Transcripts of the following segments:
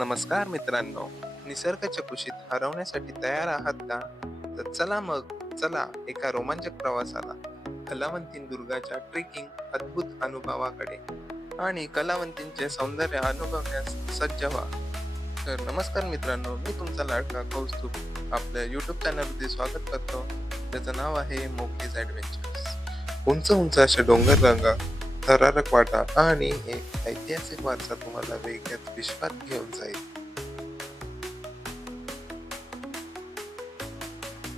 नमस्कार मित्रांनो, निसर्गाच्या कुशीत हरवण्यासाठी तयार आहात का? तर चला एका रोमांचक प्रवासाला, कलावंतीन दुर्गाच्या ट्रेकिंग अद्भुत अनुभवाकडे आणि कलावंतींचे सौंदर्य अनुभवण्यास सज्ज व्हा. तर नमस्कार मित्रांनो, मी तुमचा लाडका कौस्तुभ आपल्या यूट्यूब चॅनलमध्ये स्वागत करतो. त्याचं नाव आहे मोगलीज ॲडव्हेंचर्स. उंच उंच असे डोंगर रांगा, थरारक वाटा आणि एक ऐतिहासिक वारसा तुम्हाला वेगळ्याच विश्वात घेऊन जाईल.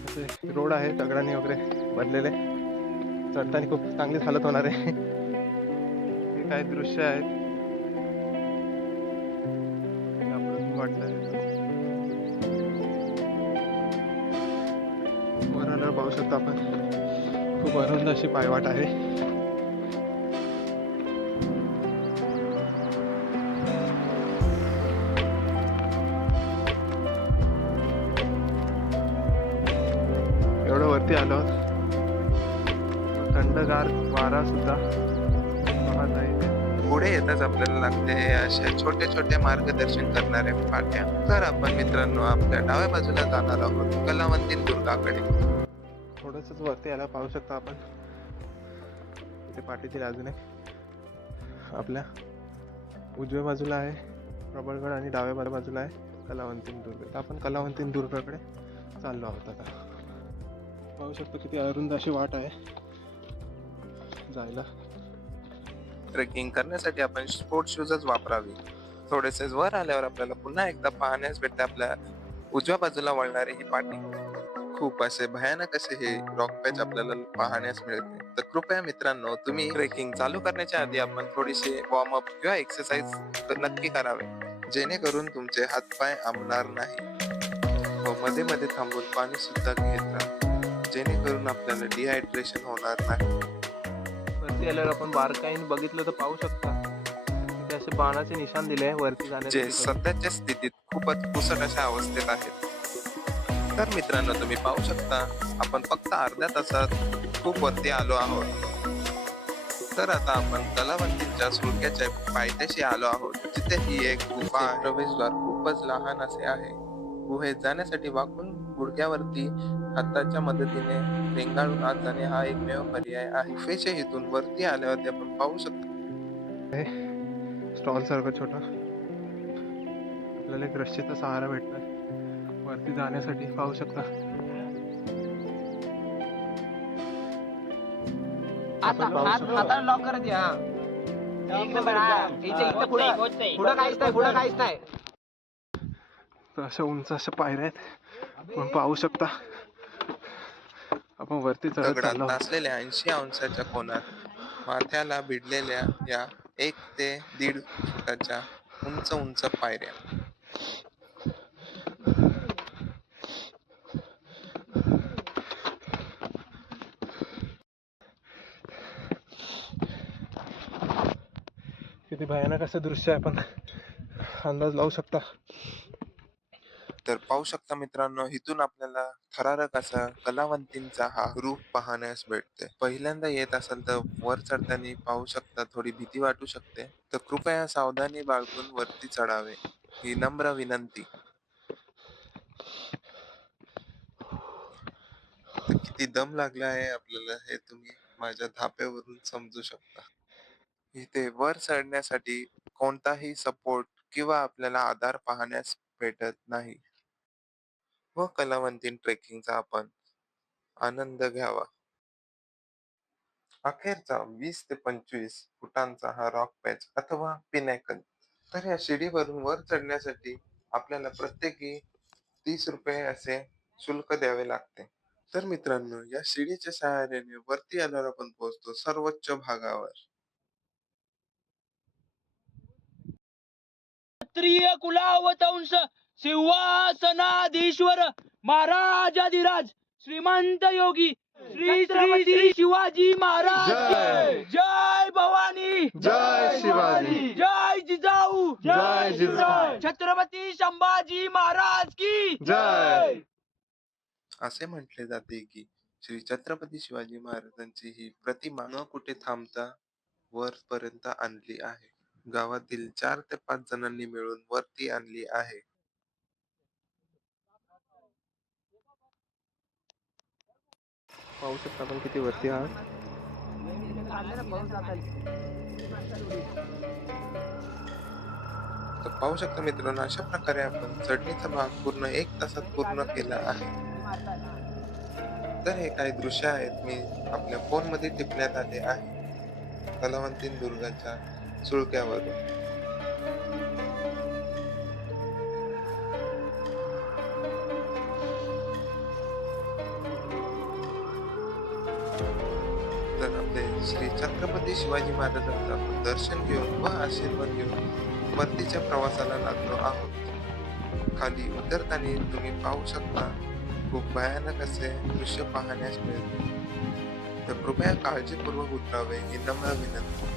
असे रोड आहे दगडांनी वगैरे बनलेले. चढताना खूप चांगलीच हालत होणार आहे. हे काही दृश्य आहेत अप्रतिम वाटतं. वर आल्यावर पाहू शकतो आपण खूप अरुंद अशी पायवाट आहे. एवढं वरती आलो थंडगार वारा सुद्धा वाहत आहे. पुढे येताच आपल्याला लागते अशा छोटे छोटे मार्गदर्शन करणाऱ्या पाट्या. तर आपण मित्रांनो आपल्या डाव्या बाजूला जाणार आहोत कलावंतीन दुर्गाकडे. थोडंसंच वरती आला पाहू शकतो आपण इथे पाठीतील अजून आहे. आपल्या उजव्या बाजूला आहे प्रबळगड आणि डाव्या बाजूला आहे कलावंतीन दुर्ग. तर आपण कलावंतीन दुर्गाकडे चाललो आहोत आता. पाहू शकतो किती अरुंद अशी वाट आहे जायला. ट्रेकिंग करण्यासाठी आपण स्पोर्ट शूजच वापरावे. थोडेसे वर आल्यावर आपल्याला पुन्हा एकदा पाहण्यास भेटते आपल्या उजव्या बाजूला वळणारी ही पाटी. खूप असे भयानक असे हे रॉक पॅच आपल्याला पाहण्यास मिळते. तर कृपया मित्रांनो, तुम्ही ट्रेकिंग चालू करण्याच्या आधी आपण थोडीशी वॉर्मअप किंवा एक्सरसाइज नक्की करावे, जेणेकरून तुमचे हातपाय आंबणार नाही. व मध्ये मध्ये थांबून पाणी सुद्धा घेत राहा, जेणेकरून आपल्याला डिहायड्रेशन होणार नाही. वरती आल्यावर आपण बारकाईने बघितलं तर पाहू शकता तिथे असे बाणाचे निशाण दिले आहे वरती जे जाण्यासाठी. सध्याच्या स्थितीत खूपच पुसट अशा अवस्थेत आहेत. तर मित्रांनो, तुम्ही पाहू शकता आपण फक्त अर्ध्या तासात खूप वरती आलो आहोत. तर आता आपण कलावंतींच्या सुळक्याच्या पायथ्याशी आलो आहोत, जिथे ही एक गुफा आहे. प्रवेशद्वार खूपच लहान असे आहे. गुहेत जाण्यासाठी वाकून गुडघ्यावरती हाताच्या मदतीने रेंगाळून आत जाणे हा एकमेव पर्याय आहे. गुफेच्या इथून वरती आल्यावरती आपण पाहू शकतो स्टॉल सारखं छोटा आपल्याला एक रस्सीचा सहारा भेटतोय वरती जाण्यासाठी. पाहू शकता आता लॉक करत या. एक नंबर हा. इथं पुढं काहीच नाही. तर अशा उंच अशा पायऱ्या आहेत पण पाहू शकता आपण वरती चढत दगडात चाललो आहोत. नसलेल्या 80 अंशाच्या कोनात माथ्याला भिडलेल्या या 1 ते 1.5 फुटाच्या उंच उंच पायऱ्या. किती भयानक असं दृश्य आहे आपण अंदाज लावू शकता. तर पाहू शकता मित्रांनो, इथून आपल्याला थरारक असा कलावंतींचा हा रूप पाहण्यास भेटते. पहिल्यांदा येत असाल तर वर चढताना पाहू शकता थोडी भीती वाटू शकते, तर कृपया सावधानी बाळगून वरती चढावे, ही नम्र विनंती. तर किती दम लागला आहे आपल्याला हे तुम्ही माझ्या धाप्यावरून समजू शकता. इथे वर चढण्यासाठी कोणताही सपोर्ट किंवा आपल्याला आधार पाहण्यास भेटत नाही व कलावंतीन ट्रेकिंगचा आपण आनंद घ्यावा. अखेरचा 20 ते 25 फुटांचा हा रॉक पॅच अथवा पिनॅकल. तर या शिडीवरून वर चढण्यासाठी आपल्याला प्रत्येकी ₹30 असे शुल्क द्यावे लागते. तर मित्रांनो, या शिडीच्या सहाय्याने वरती आल्यावर आपण पोहोचतो सर्वोच्च भागावर. क्षत्रिय कुलावतंस सिंहासनाधीश्वर महाराजाधिराज श्रीमंत योगी श्री श्री श्री शिवाजी महाराज की जय भवानी, जय शिवाजी, जय जिजाऊ, जय जिजाऊ, छत्रपती संभाजी महाराज की जय. असे म्हटले जाते की श्री छत्रपती शिवाजी महाराजांची ही प्रतिमा न कुठे थांबता वरपर्यंत आणली आहे. गावातील 4 ते 5 जणांनी मिळून वरती आणली आहे. पाहू शकता आपण किती वरती आहात. तर पाहू शकता मित्रांनो, अशा प्रकारे आपण चढणीचा भाग पूर्ण 1 तासात पूर्ण केला आहे. तर हे काही दृश्य आहेत मी आपल्या फोनमध्ये टिपण्यात आले आहे कलावंतीन दुर्गाच्या सुळक्यावरून. तर आपले श्री छत्रपती शिवाजी महाराजांचं आपण दर्शन घेऊन व आशीर्वाद घेऊन परतीच्या प्रवासाला लागलो आहोत. खाली उतरताना तुम्ही पाहू शकता खूप भयानक असे दृश्य पाहण्यास मिळते. तर कृपया काळजीपूर्वक उतरावे ही नम्र विनंती.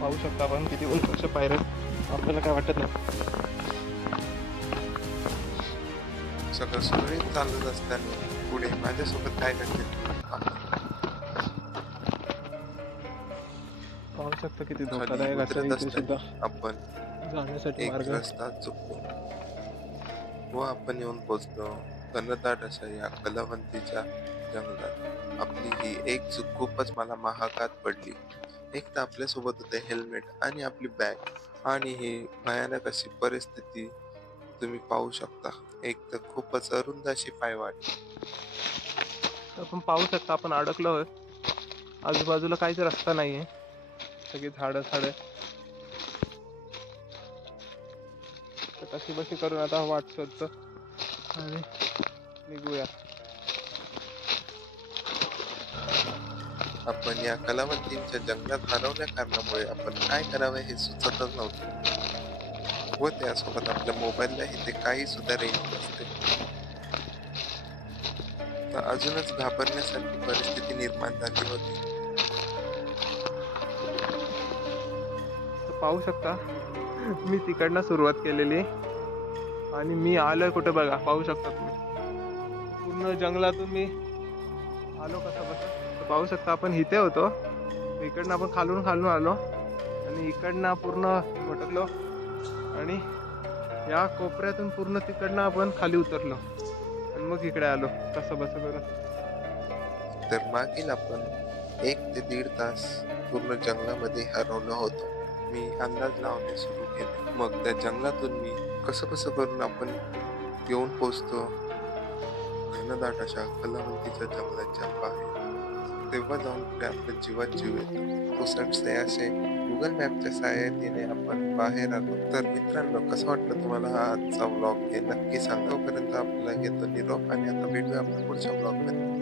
पाहू शकता आपण किती उंच पायऱ्या. आपल्याला काय वाटत नाही. सगळं सुरळीत चालत असताना पुढे माझ्यासोबत काय घडले पाहू शकता किती खाली धोकादायक असं उतरत इथे सुद्धा असताना आपण जाण्यासाठी एक मार्ग. रस्ता चुकलो व आपण येऊन पोहोचलो घनदाट अशा या कलावंतीच्या जंगलात. आपली ही एक चूक खूपच मला महागात पडली. एक तर आपल्यासोबत होते हेल्मेट आणि आपली बॅग, आणि ही भयानक अशी परिस्थिती तुम्ही पाहू शकता. एक तर खूपच अरुंद अशी पायवाट. आपण पाहू शकता आपण अडकलो. आजूबाजूला काहीच रस्ता नाहीये. सगळी झाडं तर कशी बशी करून आता वाट शोधतो आणि निघूया. आपण या कलावंतींच्या जंगलात हरवल्या कारणामुळे आपण काय करावे हे सुचतच नव्हते व त्यासोबत आपल्या मोबाईललाही ते काही सुद्धा रेंज नसते. तर अजूनच घाबरण्यासारखी परिस्थिती निर्माण झाली होती. तर पाहू शकता मी तिकडनं सुरुवात केलेली आणि मी आलोय कुठे बघा. पाहू शकता तुम्ही पूर्ण जंगलातून मी आलो कसं बस. तर पाहू शकता आपण इथे होतो. इकडनं आपण खालून आलो आणि इकडनं पूर्ण भटकलो आणि या कोपऱ्यातून पूर्ण तिकडनं आपण खाली उतरलो आणि मग इकडे आलो कसं बस करून. तर मागील आपण 1 ते 1.5 तास पूर्ण जंगलामध्ये हरवलो होतो. मी अंदाज लावणे सुरू केले. मग त्या जंगलातून मी कसं करून आपण येऊन पोहोचतो घनदाट अशा कलावंतीच्या जंगलाच्या बाहेर. तेव्हा जाऊन कुठे आपल्या जीवात जीव येतो. पुसटसे असे गुगल मॅपच्या सहाय्याने आपण बाहेर आलो. तर मित्रांनो, कसं वाटलं तुम्हाला हा आजचा व्लॉग हे नक्की सांगा. तोपर्यंत आपल्याला घेतो निरोप आणि आता भेटूया आपण पुढच्या व्लॉग मध्ये.